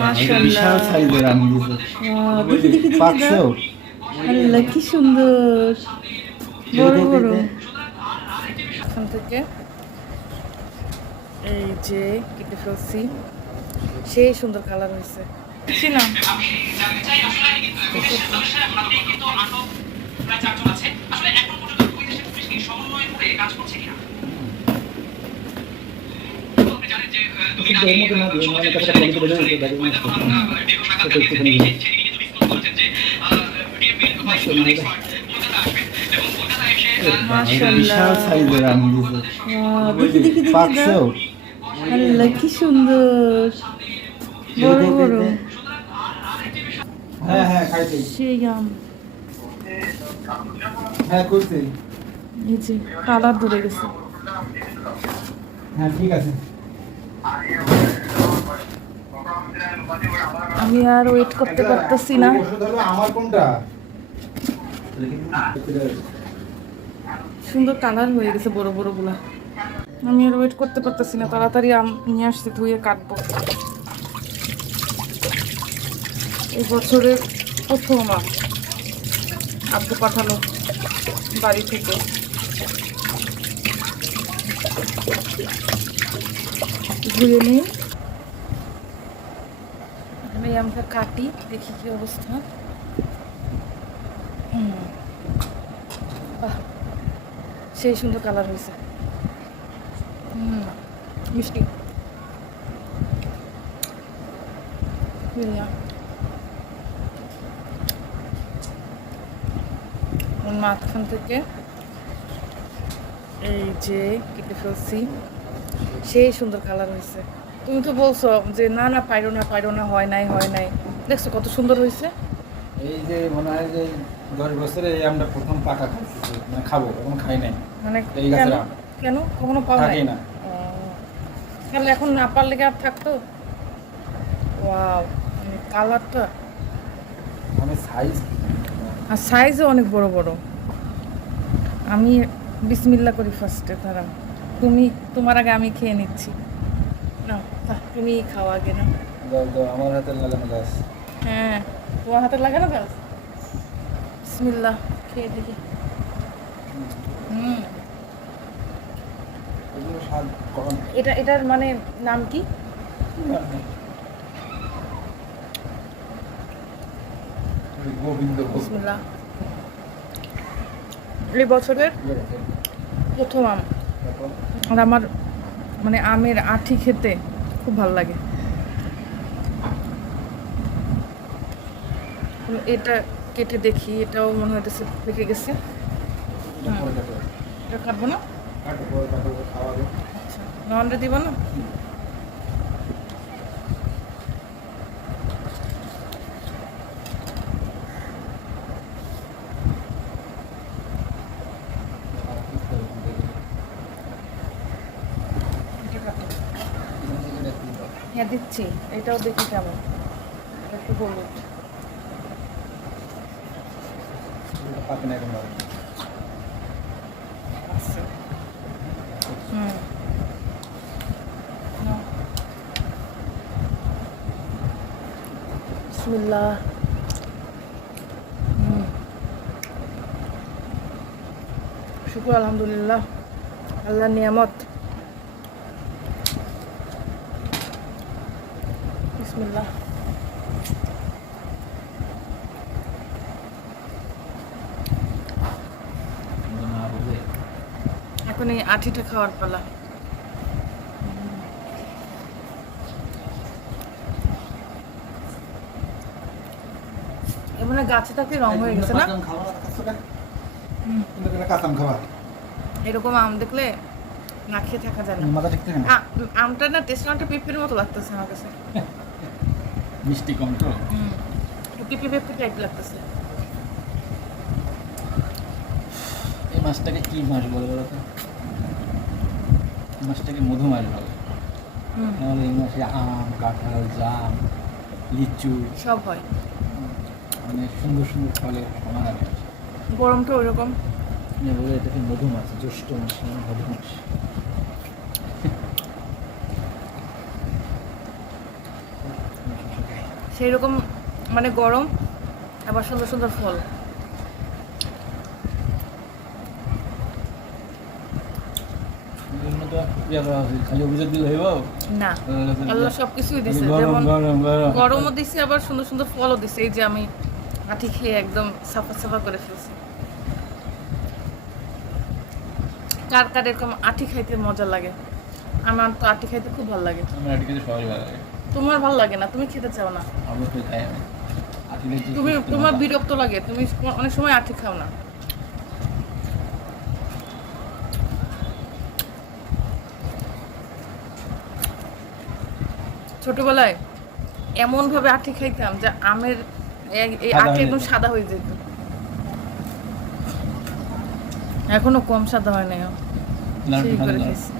মাশাআল্লাহ। বিশাল সাইজের আম দিছে আহ, দেখি দেখি দেখি পাকছেও দাও। আল্লাহ কি সুন্দর। বড় বড়। এখান থেকে এই যে কেটে ফেলছি। সেই সুন্দর কালার হয়েছে। দেখছি না এর মধ্যে না দিয়ে মানে তারপরে কলিতে বের যাবে ব্যাগে সেটা একটুখানি বিশাল সাইজের আম দেখি দেখি দেখি আল্লাহ কি সুন্দর। বড় বড়। হ্যাঁ হ্যাঁ খাইতে। সেই আম। হ্যাঁ করছি এই যে কালার ধরে গেছে। হ্যাঁ ঠিক আছে। আমি আর ওয়েট করতে পারতেছি না। সুন্দর কালার হয়ে গেছে বড় বড়গুলা। আমি আর ওয়েট করতে পারতেছি না, তাড়াতাড়ি নিয়ে আসছি, ধুয়ে কাটবো। এই বছরের প্রথম আম আব্বু পাঠালো বাড়ি থেকে। ধুয়ে নিই। আমি কাটি দেখি কি অবস্থা। সেই সুন্দর কালার হয়েছে। হুম, মিষ্টি। মাঝখান থেকে এই যে কেটে ফেলছি। সেই সুন্দর কালার হয়েছে। তুমি তো বলছো যে না না পাইরো না পাইরো না হয় নাই হয় নাই। দেখছ কত সুন্দর হয়েছে? এই যে মনে হয় যে দশ বছরে আমরা প্রথম পাকা খাচ্ছি মানে খাব এখন খাই নাই। মানে এই গাছের কেন আম। কেন? কখনো পাওয়া নাই? না। তাহলে এখন না পারলে কি আর থাকতো? ওয়াও কালারটা আমি সাইজ আর সাইজও অনেক বড় বড়। আমি বিসমিল্লা করি ফার্স্টে তারা তুমি তোমার আগে আমি খেয়ে নিচ্ছি। না তুমি খাও আগে না আমার হাতে লাগানো গাছ হ্যাঁ তোমার হাতে লাগে না গাছ বিসমিল্লা খেয়ে দেখি। হুম। এটা এটার মানে নাম কি? গোবিন্দ এই বছরের প্রথম আম। আর আমার মানে আমের আঠি খেতে খুব ভালো লাগে। এটা কেটে দেখি এটাও মনে হইতেছে পেকে গেছে। এটা কাটবো। না? আচ্ছা নন্ডে দিব না? হ্যাঁ দিচ্ছি। এটাও দেখি কেমন। একটু হলুদ আচ্ছা। হুম। বিসমিল্লাহ। শুকুর আলহামদুলিল্লাহ। আল্লাহ নিয়ামত। বিসমিল্লাহ। না এখন এই আঠিটা খাওয়ার পালা। এমন গাছে রং হয়ে গেছে না? খাবার এরকম আম দেখলে না খেয়ে থাকা যায় না। আমটা না টেস্ট অনেকটা পেঁপের মতো লাগতেছে আমার কাছে। মিষ্টি কম তো? হুম। পেঁপে পেঁপে টাইপ লাগতেছে। এই মাছটাকে কি মাছ বলে বলো তো? মাছটাকে মধু মাছ বলে। নাহলে এই মাসে আম কাঁঠাল জাম লিচু। সব হয়। মানে সুন্দর সুন্দর ফলের সমাহার আছে। গরমটা ওইরকম। বলে এটাকে মধু মাছ জ্যৈষ্ঠ মাস মানে মধু মাস সেই রকম মানে গরম আবার সুন্দর সুন্দর ফল। ইয়া না আল্লাহ দিছে যেমন গরমও দিছে আবার সুন্দর সুন্দর ফলও দিছে এই যে আমি আটি খেয়ে একদম সাফা সাফা করে ফেলছি। কার কার এরকম আটি খাইতে মজা লাগে? আমার তো আটি খাইতে খুব ভালো লাগে। আমার আটি খেতে সবাই ভালো লাগে। তোমার ভালো লাগে না তুমি খেতে চাও না। তুমি তোমার বিরক্ত লাগে তুমি অনেক সময় আটি খাও না। ছোটবেলায় এমন ভাবে আটি খাইতাম যে আমের এই আটি একদম সাদা হয়ে যেত। এখনও কম সাদা হয় না সেই করে। খাইছি